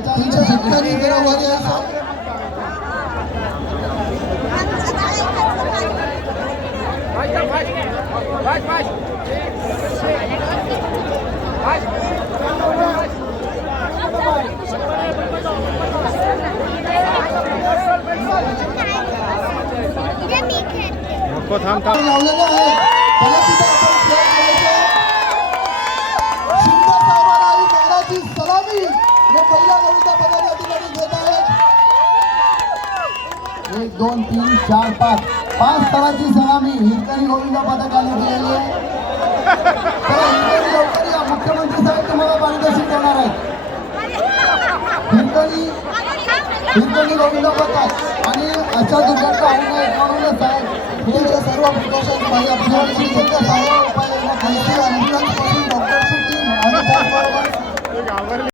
त्यांच्या हितकारी जरा वर यायचं. नको थांब थांब लावलेलं आहे त्याला तिथे आपण शेअर करायचं. शिंदे साहेबांना ही मानाची सलामी हे पहिल्या गोविंदा पदक या ठिकाणी घेत आहेत. 1 2 3 4 5 स्तराची सलामी हिरकणी गोविंदा पदकाने दिलेली आहे. तर हिरकणी लवकर या, मुख्यमंत्री साहेब तुम्हाला मार्गदर्शन करणार आहेत. हिरकणी गोविंदा पदक आणि अशा दुर्घटना होऊ नये म्हणूनच साहेब हे सर्व प्रिकॉशन्स माझ्या सर्व उपाययोजना डॉक्टरची टीम आणि त्याचबरोबर